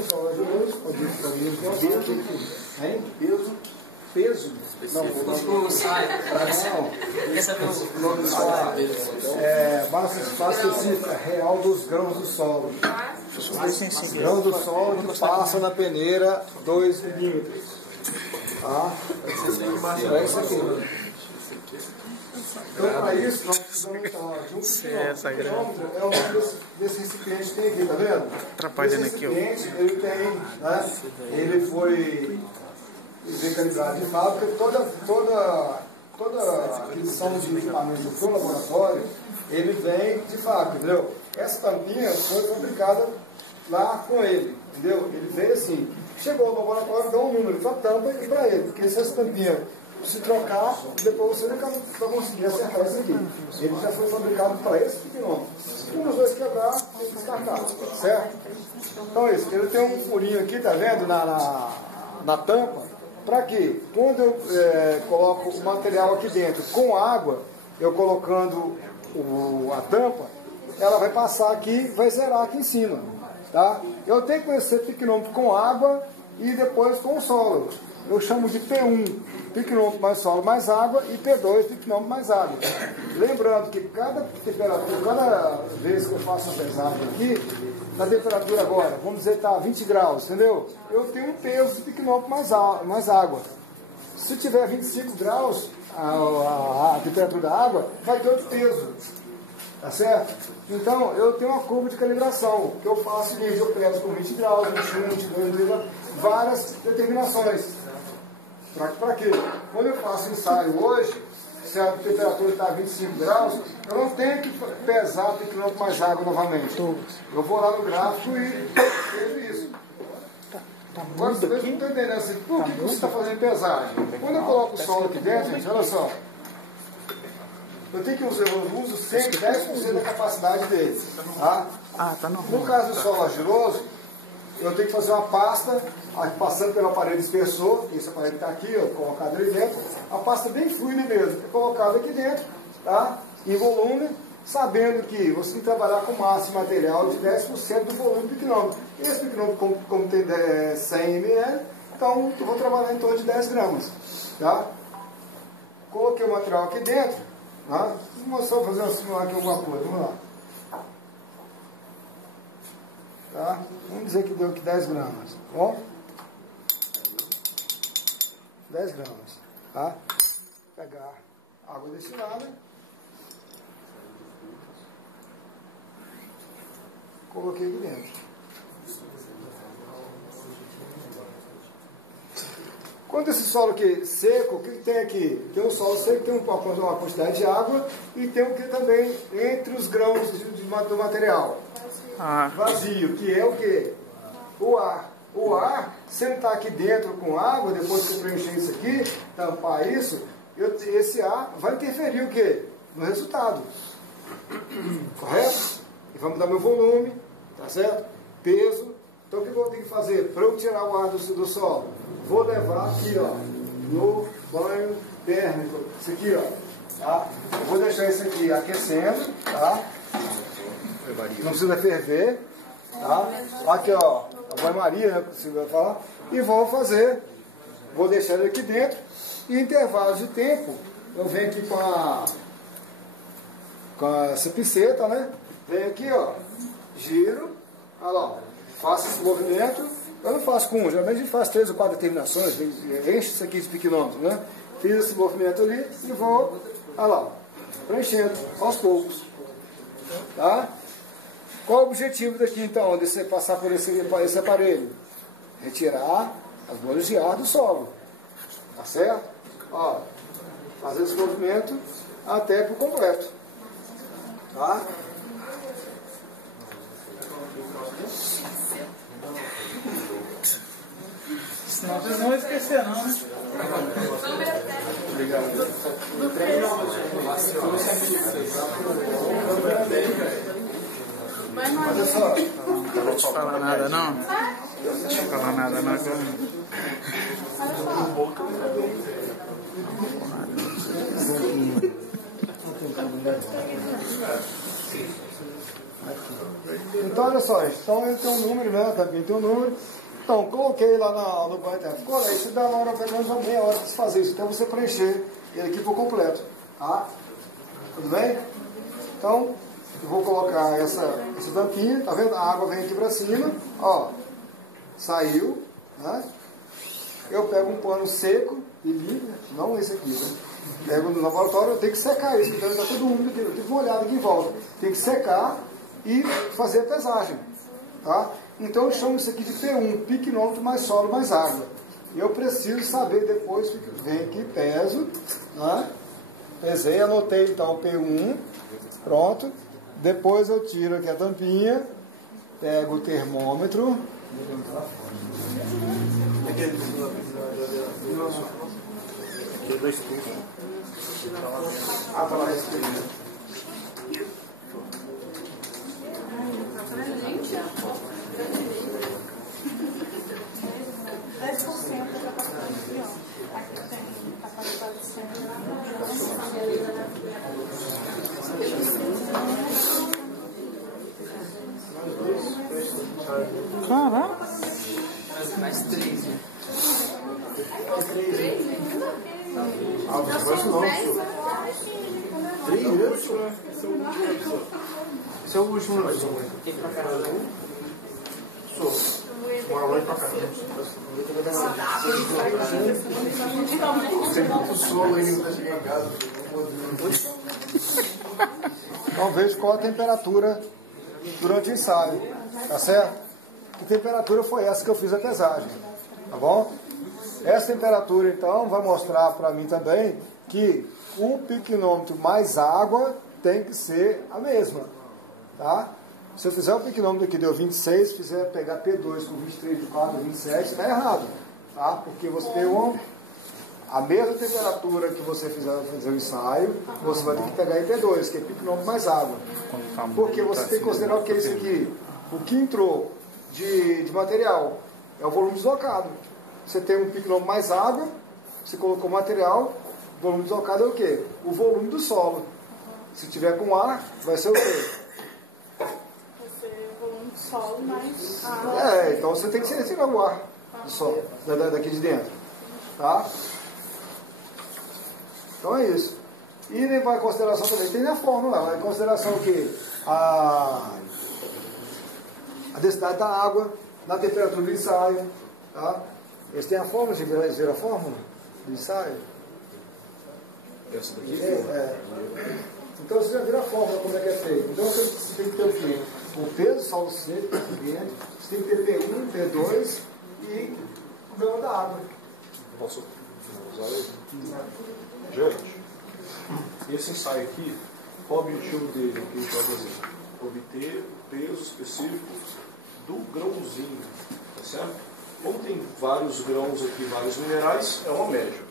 um solo argiloso, pode peso. Não, base específica, real dos grãos do solo. Grão do solo que passa na peneira 2 milímetros. Tá? É isso aqui. Então, para isso, nós precisamos de um quilômetro. É o nome desse recipiente que tem aqui, tá vendo? Atrapalhando esse aqui, recipiente, ele tem, né? Ele foi calibrado de fábrica. Toda aquisição de equipamento para o laboratório, ele vem de fábrica, entendeu? Essa tampinha foi fabricada lá com ele, entendeu? Ele veio assim, chegou no laboratório, deu um número para a tampa e para ele, porque se essa tampinha se trocar, depois você nunca vai conseguir acertar isso aqui. Ele já foi fabricado para esse piquenômetro. Um dos dois quebrar, tem que descartar, certo? Então é isso, ele tem um furinho aqui, tá vendo, na tampa, para quê? Quando eu coloco o material aqui dentro com água, eu colocando a tampa, ela vai passar aqui, vai zerar aqui em cima. Tá? Eu tenho que conhecer piquenômetro com água e depois com o solo. Eu chamo de P1, piquenômetro mais solo mais água, e P2, piquenômetro mais água. Lembrando que cada temperatura, cada vez que eu faço uma pesagem aqui, na temperatura agora, vamos dizer que está 20 graus, entendeu? Eu tenho um peso de piquenômetro mais água. Se tiver 25 graus, a temperatura da água vai ter outro peso. Tá certo? Então, eu tenho uma curva de calibração, que eu faço o seguinte, eu peso com 20 graus, 21, 22, 22, várias determinações. Para quê? Quando eu faço ensaio hoje, se a temperatura está a 25 graus, eu não tenho que pesar piquenômetro mais água novamente. Eu vou lá no gráfico e vejo isso. Agora, você não está entendendo assim, por que você está fazendo pesagem? Quando eu coloco o solo aqui dentro, gente, olha só, eu tenho que usar, eu uso sempre 10% da capacidade dele. Tá? No caso do solo argiloso, eu tenho que fazer uma pasta, passando pelo aparelho dispersor, esse aparelho que está aqui, ó, colocado ali dentro, a pasta bem fluida mesmo, é colocado aqui dentro, tá? Em volume, sabendo que você tem que trabalhar com massa de material de 10% do volume do piquenômetro. Esse piquenômetro, como tem 100 ml, então eu vou trabalhar em torno de 10 gramas. Tá? Coloquei o material aqui dentro, tá? Vou só fazer um simular aqui alguma coisa, vamos lá. Tá? Vamos dizer que deu aqui 10 gramas. Ó. 10 gramas. Tá? Pegar água destilada. Coloquei aqui dentro. Quando esse solo aqui seco, o que tem aqui? Tem um solo seco, tem uma quantidade de água e tem o que também entre os grãos do material. Vazio, que é o que? O ar. O ar, se ele está aqui dentro com água, depois que eu preencher isso aqui, tampar isso, esse ar vai interferir o quê? No resultado. Correto? E vamos dar meu volume, tá certo? Peso. Então o que eu vou ter que fazer? Para eu tirar o ar do solo, vou levar aqui, ó, no banho térmico. Isso aqui, ó. Tá? Eu vou deixar isso aqui aquecendo, tá? Não precisa ferver, tá? Aqui, ó, a banho-maria, né, você vai falar. E vou deixar ele aqui dentro. E em intervalos de tempo, eu venho aqui com essa pinceta, né? Venho aqui, ó, giro, olha lá, faço esse movimento. Eu não faço com um, geralmente a gente faz 3 ou 4 determinações, enche isso aqui de piquenômetro, né? Fiz esse movimento ali e vou, olha lá, preenchendo aos poucos, tá? Qual o objetivo daqui então, de você passar por esse aparelho? Retirar as bolhas de ar do solo, tá certo? Ó, fazer esse movimento até por completo, tá? Senão vocês não vão esquecer não, né? Obrigado. Olha só. Não vou te falar nada não. Não vou te falar nada não. Aqui. Então, olha só, então ele tem um número, né? Também tem um número. Então, coloquei lá no banco, ficou aí, isso dá uma hora, pelo menos uma meia hora para você fazer isso, até você preencher ele aqui por completo, tá? Tudo bem? Então, eu vou colocar essa tampinha, tá vendo? A água vem aqui para cima, ó, saiu, né? Eu pego um pano seco e limpo, não esse aqui, né? Pego no laboratório, eu tenho que secar isso, então está tudo úmido aqui, eu tenho uma olhada aqui em volta. Tem que secar e fazer a pesagem, tá? Então eu chamo isso aqui de P1, piquenômetro mais solo mais água. Eu preciso saber depois, vem aqui, peso, né? Pesei, anotei então P1, pronto. Depois eu tiro aqui a tampinha, pego o termômetro. Aqui é 2 pontos. Ah, tá lá esse primeiro. Caraca. Mais 3. Ah, mas não. 3 minutos? Esse é o último, né? Tem pra caramba. Sou. Uma hora pra cá. Tem muito solo aí, não tá chegando em casa. Então vejo qual a temperatura durante o ensaio, tá certo? Que temperatura foi essa que eu fiz a pesagem, tá bom? Essa temperatura então vai mostrar para mim também que o piquenômetro mais água tem que ser a mesma, tá? Se eu fizer o piquenômetro aqui deu 26, fizer pegar P2 com 23, 24, 27, está errado, tá? Porque você tem a mesma temperatura que você fizer fazer o ensaio, você vai ter que pegar em P2, que é piquenômetro mais água. Porque você tem que considerar o que é isso aqui. O que entrou de material é o volume deslocado. Você tem um piquenômetro mais água, você colocou material, o volume deslocado é o quê? O volume do solo. Se tiver com ar, vai ser o quê? Volume de solo mais água. Então você tem que retirar o ar do solo, daqui de dentro. Tá? Então é isso. E levar em consideração também, tem na fórmula, vai em consideração o quê? A densidade da água, na temperatura do ensaio. Tá? Eles têm a fórmula, você viram a fórmula do ensaio? Essa daqui? Então você já viu a fórmula como é que é feito. Então você tem que ter o quê? O peso, solo seco, você tem que ter P1, P2 e o grão da água. Posso usar ele? Gente, esse ensaio aqui, qual o objetivo dele que a gente vai fazer? Obter o peso específico do grãozinho, tá certo? Como tem vários grãos aqui, vários minerais, é uma média,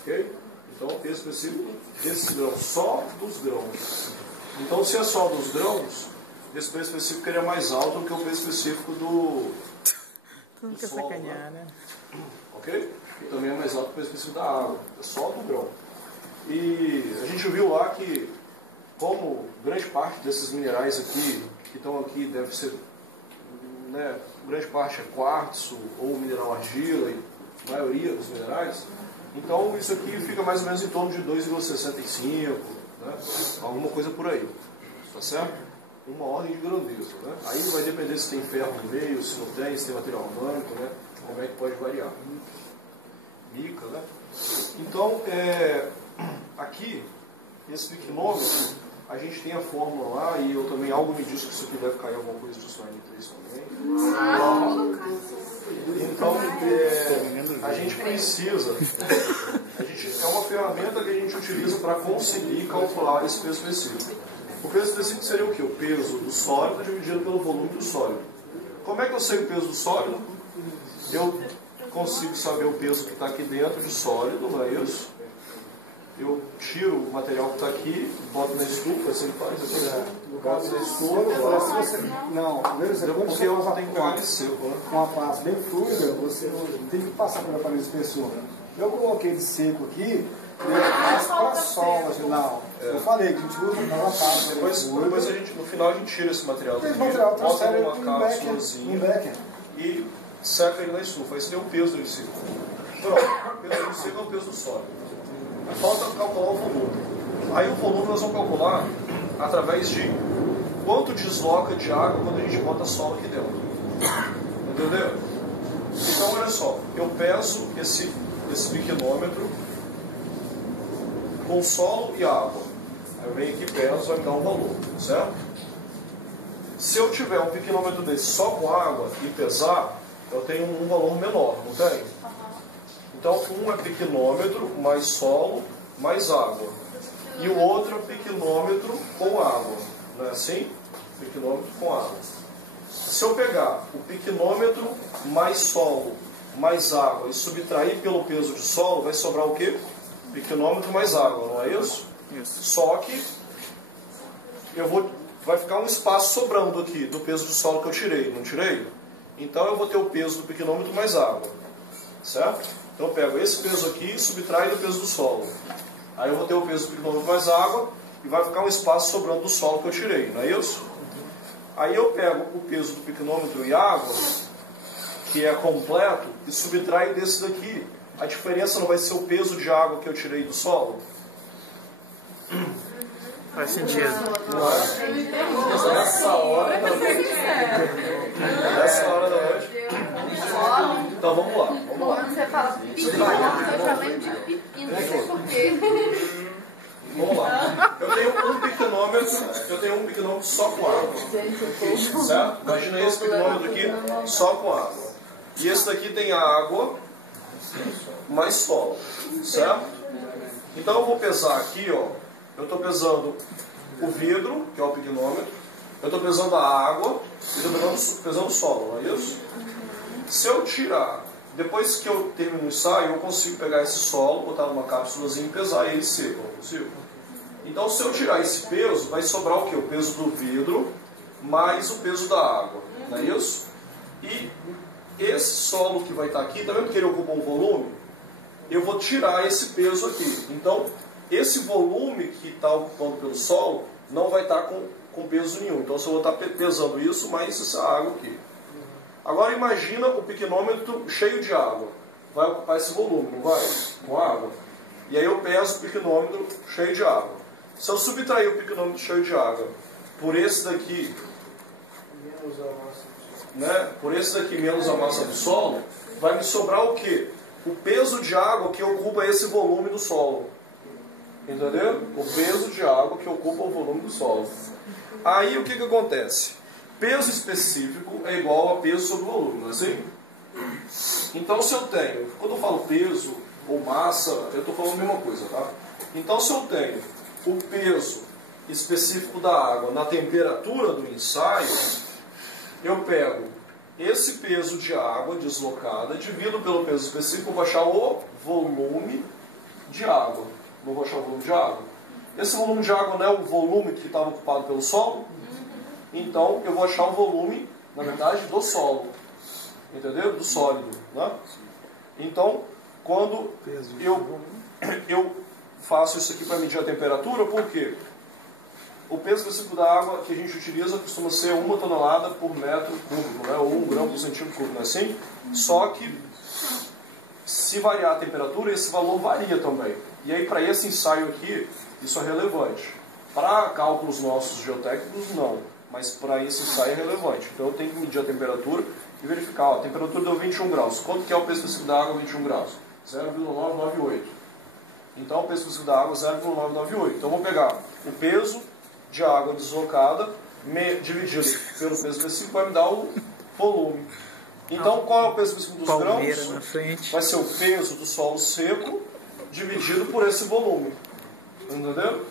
ok? Então o peso específico desses grãos, só dos grãos. Então se é só dos grãos, esse peso específico é mais alto do que o peso específico do Tudo que é solo, sacanear, né? Ok? E também é mais alto que o peso específico da água, é só do grão. E a gente viu lá que, como grande parte desses minerais aqui, que estão aqui, deve ser, né, grande parte é quartzo ou mineral argila, e a maioria dos minerais, então isso aqui fica mais ou menos em torno de 2,65, né, alguma coisa por aí, tá certo? Uma ordem de grandeza, né? Aí vai depender se tem ferro no meio, se não tem, se tem material orgânico, né? Como é que pode variar. Mica, né? Então, aqui, esse piquenômetro, a gente tem a fórmula lá, e eu também, algo me diz que isso aqui deve cair alguma coisa de SN3 também. Então, a gente precisa, é uma ferramenta que a gente utiliza para conseguir calcular esse peso específico. O peso específico seria o quê? O peso do sólido dividido pelo volume do sólido. Como é que eu sei o peso do sólido? Eu consigo saber o peso que está aqui dentro de sólido, não é isso? Eu tiro o material que está aqui, boto na estufa, assim faz, assim, boto na estufa, Não, porque eu tenho que ar seco, né? Com uma pasta bem fluida, você não tem que passar pela parede espessor. Eu coloquei de seco aqui, para a sola, assim, não. Eu falei que a gente usa aquela pasta. Depois no final a gente tira esse material daqui, Esse material bota transfere numa um cápsulazinha backer. e seca ele na estufa. Aí você tem o peso em si. Pronto, o peso em si é o peso do sólido. Falta calcular o volume. Aí o volume nós vamos calcular através de quanto desloca de água quando a gente bota solo aqui dentro. Entendeu? Então olha só, eu peso esse biquinômetro com solo e água. Aí eu venho aqui, peso, vai me dar um valor, certo? Se eu tiver um biquinômetro desse só com água e pesar, eu tenho um valor menor, não tem? Então um é biquinômetro mais solo mais água. E o outro é biquinômetro com água. Não é assim? Biquinômetro com água. Se eu pegar o biquinômetro mais solo mais água e subtrair pelo peso de solo, vai sobrar o quê? Biquinômetro mais água, não é isso? Isso. Só que vai ficar um espaço sobrando aqui do peso de solo que eu tirei, não tirei? Então eu vou ter o peso do biquinômetro mais água, certo? Então eu pego esse peso aqui e subtraio do peso do solo. Aí eu vou ter o peso do biquinômetro mais água e vai ficar um espaço sobrando do solo que eu tirei, não é isso? Aí eu pego o peso do biquinômetro e água, que é completo, e subtraio desse daqui. A diferença não vai ser o peso de água que eu tirei do solo? Faz sentido. Não é? Nessa hora da noite. Nessa hora da noite. Então vamos lá. Quando você fala biquinômetro, eu já lembro de pepino, não sei porquê. Vamos lá. Eu tenho um biquinômetro só com água. Certo? Imagina esse biquinômetro aqui só com água. E esse daqui tem água mais solo. Certo? Então eu vou pesar aqui, ó. Eu estou pesando o vidro, que é o biquinômetro. Eu estou pesando a água e estou pesando o solo, não é isso? Se eu tirar, depois que eu termino o ensaio, eu consigo pegar esse solo, botar numa cápsulazinha e pesar ele seco, não consigo? Então, se eu tirar esse peso, vai sobrar o quê? O peso do vidro mais o peso da água, não é isso? E esse solo que vai estar aqui, tá vendo que ele ocupa um volume? Eu vou tirar esse peso aqui. Então, esse volume que está ocupando pelo solo não vai estar com peso nenhum. Então, se eu vou estar pesando isso mais essa água aqui. Agora, imagina o biquinômetro cheio de água. Vai ocupar esse volume, não vai? Com água. E aí eu peso o biquinômetro cheio de água. Se eu subtrair o biquinômetro cheio de água por esse daqui, por esse daqui menos a massa do solo, vai me sobrar o quê? O peso de água que ocupa esse volume do solo. Entendeu? O peso de água que ocupa o volume do solo. Aí o que acontece? Peso específico é igual a peso sobre volume, não é assim? Então se eu tenho, quando eu falo peso ou massa, eu estou falando a mesma coisa, tá? Então se eu tenho o peso específico da água na temperatura do ensaio, eu pego esse peso de água deslocada, divido pelo peso específico, vou achar o volume de água. Não vou achar o volume de água. Esse volume de água não é o volume que estava ocupado pelo solo? Então eu vou achar o volume, na verdade, do solo. Entendeu? Do sólido. Né? Então, quando eu faço isso aqui para medir a temperatura, por quê? O peso específico da água que a gente utiliza costuma ser 1 tonelada por metro cúbico, né? Ou 1 grão por centímetro cúbico, não é assim? Só que, se variar a temperatura, esse valor varia também. E aí, para esse ensaio aqui, isso é relevante. Para cálculos nossos geotécnicos, não. Mas para esse ensaio é relevante. Então, eu tenho que medir a temperatura e verificar. Ó, a temperatura deu 21 graus. Quanto que é o peso específico da água 21 graus? 0,998. Então, o peso específico da água é 0,998. Então, eu vou pegar o peso de água deslocada dividido pelo peso específico, vai me dar o volume. Então, qual é o peso específico dos grãos? Na frente. Vai ser o peso do solo seco dividido por esse volume. Entendeu?